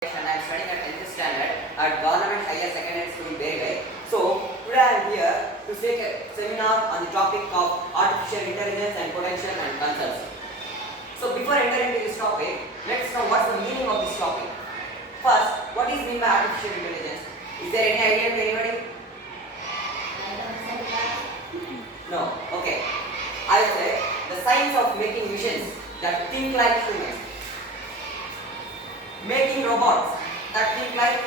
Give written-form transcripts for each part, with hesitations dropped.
And I am studying at 10th standard at Government Higher Secondary School in Bergai. So today I am here to take a seminar on the topic of artificial intelligence and potential and concerns. So before entering into this topic, let's know what's the meaning of this topic. First, what is meant by artificial intelligence? Is there any idea to anybody? No. Okay. I will say the science of making machines that think like humans. Making robots that think like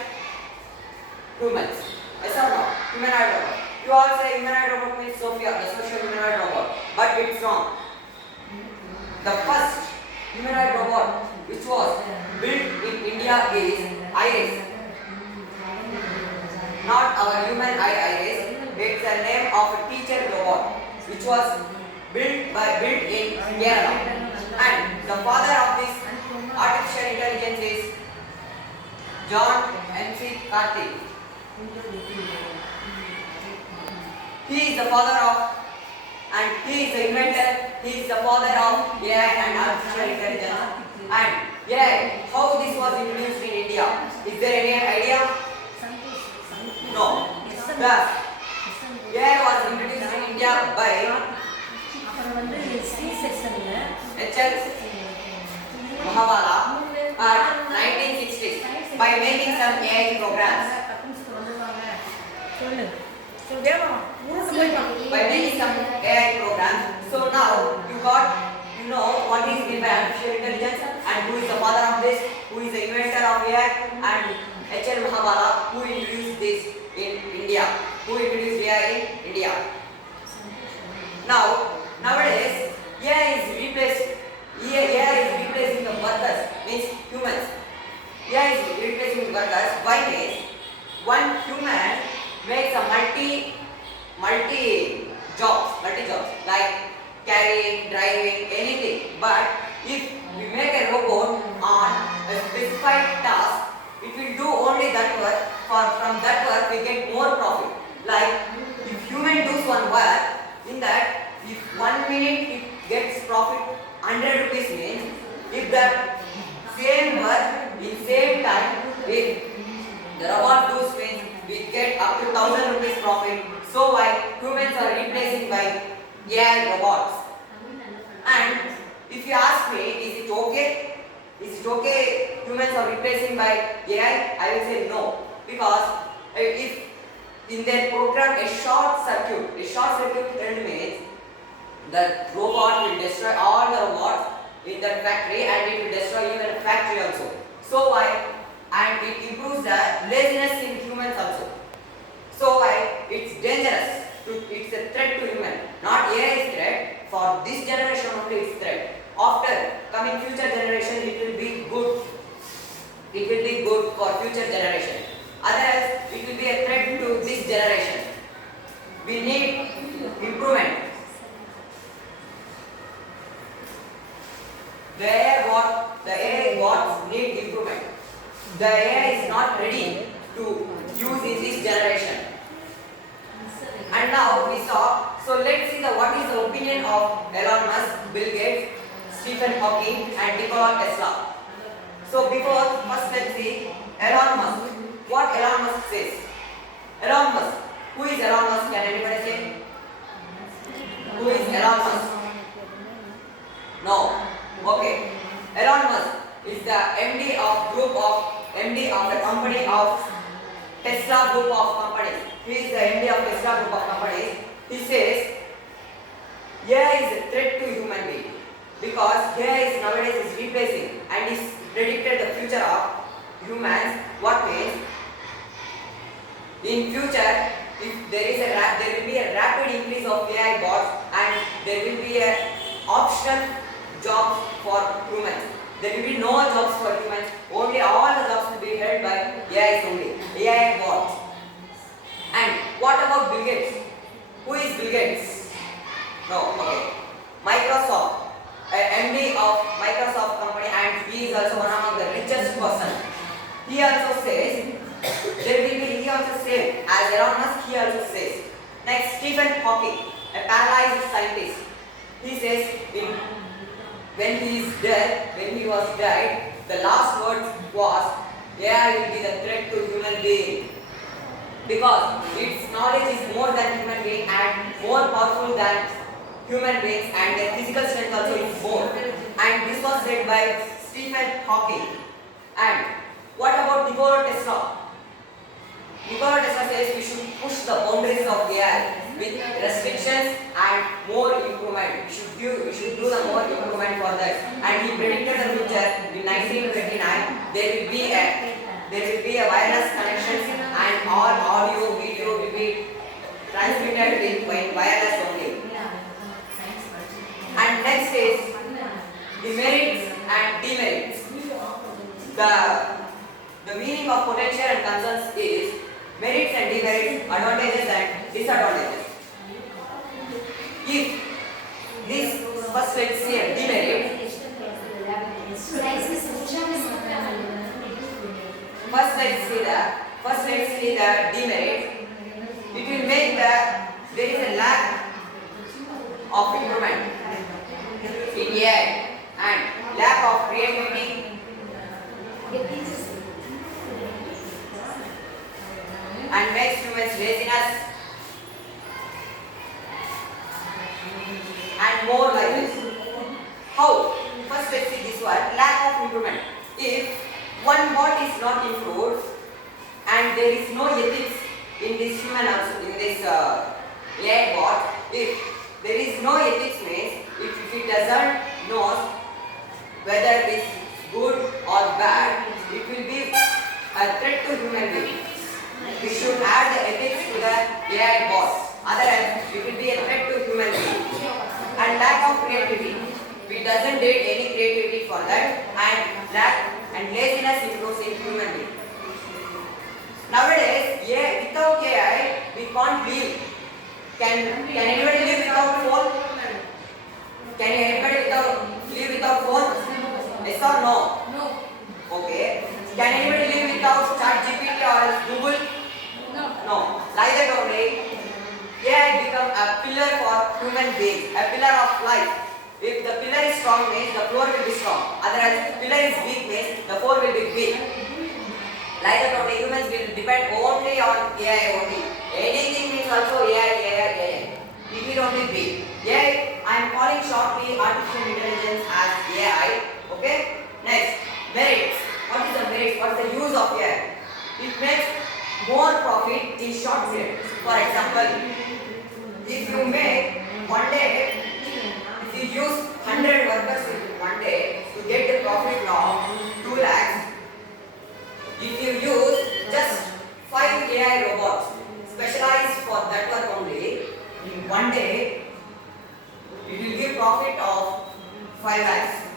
humans. Yes or no? Humanoid robot. You all say humanoid robot means Sophia, the social humanoid robot. But it's wrong. The first humanoid robot which was built in India is Iris. Not our human Iris. It's a name of a teacher robot which was built in Kerala. And the father of this artificial intelligence is John M.C. Karthik. He is the father of, and he is the inventor, he is the father of AI and artificial intelligence. And AI, how this was introduced in India? Is there any idea? No. Thus, AI was introduced in India by H.L. Mahabala at 1960s by making some AI programs. By making some AI programs. So now you know what is meant by artificial intelligence and who is the father of this, who is the inventor of AI, and H.L. Mahabala, who introduced this in India, who introduced AI in India. Nowadays, AI is replacing the workers, means humans. AI is replacing workers. Why means one human makes a multi jobs like carrying, driving, anything. But if we make a robot on a specified task, it will do only that work. From that work, we get more profit. Like if human does one work, in that if 1 minute it gets profit 100 rupees means if that same work in same time if the robot does means we get up to 1000 rupees profit. So why humans are replacing by AI robots? And if you ask me, is it okay? Is it okay humans are replacing by AI? I will say no, because if in their program a short circuit trend means the robot will destroy all the robots in that factory and it will destroy even a factory also. So why? And it improves the laziness in humans also. So why? It's dangerous. It's a threat to human. Not AI is threat. For this generation only it's threat. After coming future generation it will be good. It will be good for future generation. Otherwise it will be a threat to this generation. We need improvement. The AI bots need improvement. The AI is not ready to use in this generation. And now we saw, so let's see what is the opinion of Elon Musk, Bill Gates, Stephen Hawking and Nikola Tesla. So first let's see Elon Musk. What Elon Musk says. Elon Musk. Who is Elon Musk? Can anybody say? Who is Elon Musk? No. Okay. Elon Musk is the MD of the company of Tesla group of companies. He is the MD of Tesla group of companies. He says AI is a threat to human being because AI is nowadays is replacing and is predicted the future of humans. What means in future if there will be a rapid increase of AI bots and there will be a optional jobs for humans. There will be no jobs for humans. Only all the jobs will be held by AI only. AI bots. And what about Bill Gates? Who is Bill Gates? No, okay. Microsoft, MD of Microsoft company, and he is also one of the richest person. He also says he also says as Elon Musk, he also says. Next, Stephen Hawking, a paralyzed scientist. He says when he was died, the last words was AI will be the threat to human being because its knowledge is more than human being and more powerful than human beings, and their physical strength also is more. And this was said by Stephen Hawking. And what about Nikola Tesla? Nikola Tesla says we should push the boundaries of AI with restrictions and more improvement. We should do the more improvement for that. And he predicted the future in 1929. There will be a wireless connection and all audio, video will be transmitted with wireless only. And next is the merits and demerits. The meaning of potential and concerns is merits and demerits, advantages and disadvantages. If this first let's see a demerit. First let's see the demerit. It will make there is a lack of improvement in AI and lack of creativity and makes humans laziness and more like this. How? First let's see this one, lack of improvement. If one bot is not improved and there is no ethics in this human also, in this AI bot, if there is no ethics means if it doesn't know whether it is good or bad, it will be a threat to human being. We should add the ethics to the AI bot. Otherwise, it will be a threat to human being. And lack of creativity. We doesn't need any creativity for that, and lack and laziness improves in human being. Nowadays, without AI, we can't live. Can anybody live without phone? Can anybody live without phone? Yes or no? No. Okay. Can anybody live without ChatGPT or else Google? No. Like that only, AI become a pillar for human beings, a pillar of life. If the pillar is strong means the floor will be strong. Otherwise, if the pillar is weak means the floor will be weak. Like that only, humans will depend only on AI only. Anything means also AI. It will only be. AI, I am calling shortly artificial intelligence as AI. Okay? Next, merits. What is the merits? What is the use of AI? It makes more profit in short period. For example, if you make one day, if you use 100 workers in one day to get the profit of 2 lakhs, if you use just 5 AI robots specialized for that work only, in one day, it will give profit of 5 lakhs.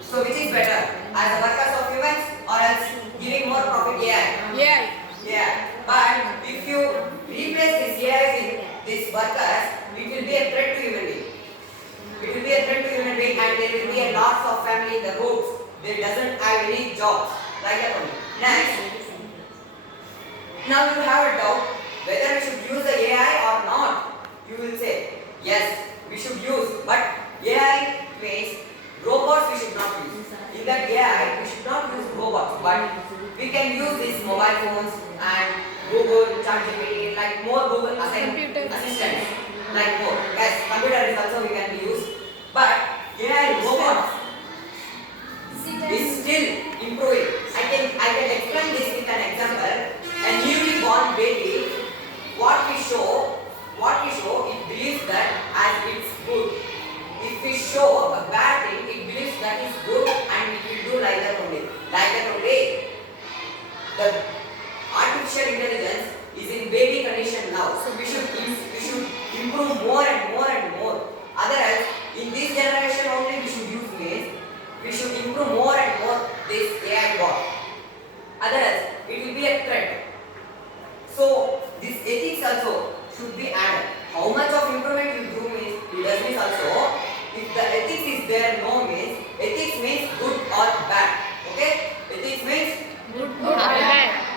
So which is better, as a workers of humans or as giving more profit AI? Yeah. Yeah, but if you replace this AI with these workers, it will be a threat to human being. It will be a threat to human being, and there will be a loss of family in the roads. There doesn't have any jobs. Like that only. Next, now you have a doubt whether we should use the AI or not. You will say, yes, we should use, but AI means robots we should not use. In that AI, we should not use robots, but we can use these mobile phones and Google, ChatGPT, like more Google assistants, like more. Yes, computer is also we can use, but AI robots is still improving. I can explain this with an example. A newly born baby, what we show, it believes that as it's good. If we show a bad thing, it believes that is good and it will do like that only. Like that only. The artificial intelligence is in baby condition now. So we should improve more and more and more. Otherwise, in this generation only we should use means we should improve more and more this AI bot. Otherwise, it will be a threat. So this ethics also should be added. How much of improvement you do means it does means also. If the ethics is there, no means ethics means good or bad. Okay? Ethics means Good or bad.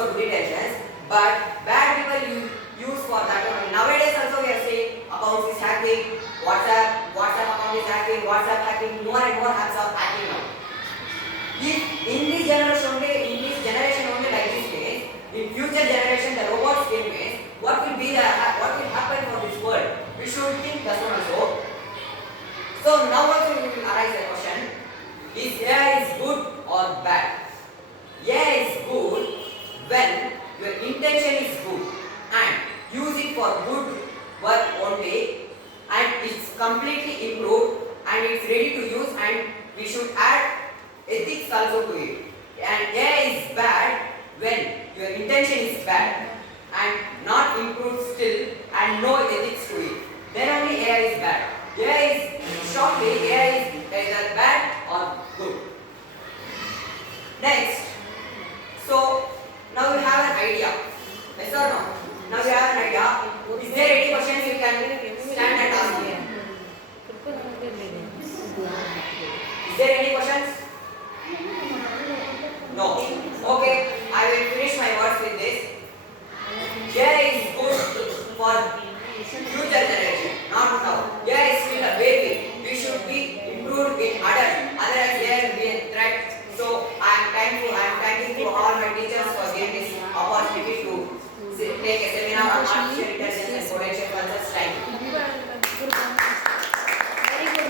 for good intentions, but bad people use for that one. Nowadays also we are seeing accounts is hacking, WhatsApp account is hacking, WhatsApp hacking, more and more apps are hacking now. If in this generation only like this means, in future generation the robots came means, what will happen for this world? We should think that one also. So now also we will arise the question: is AI is good or bad? AI is good when your intention is good and use it for good work only, and it's completely improved and it's ready to use, and we should add ethics also to it. And AI is bad when your intention is bad and not improved still and no ethics to it. Then only AI is bad. AI is shortly AI is either bad or good. Next, so now you have an idea. Yes or no? Now you have an idea. Is there any questions you can stand and ask me? Is there any questions? No. Okay, I will finish my words with this. AI is good for future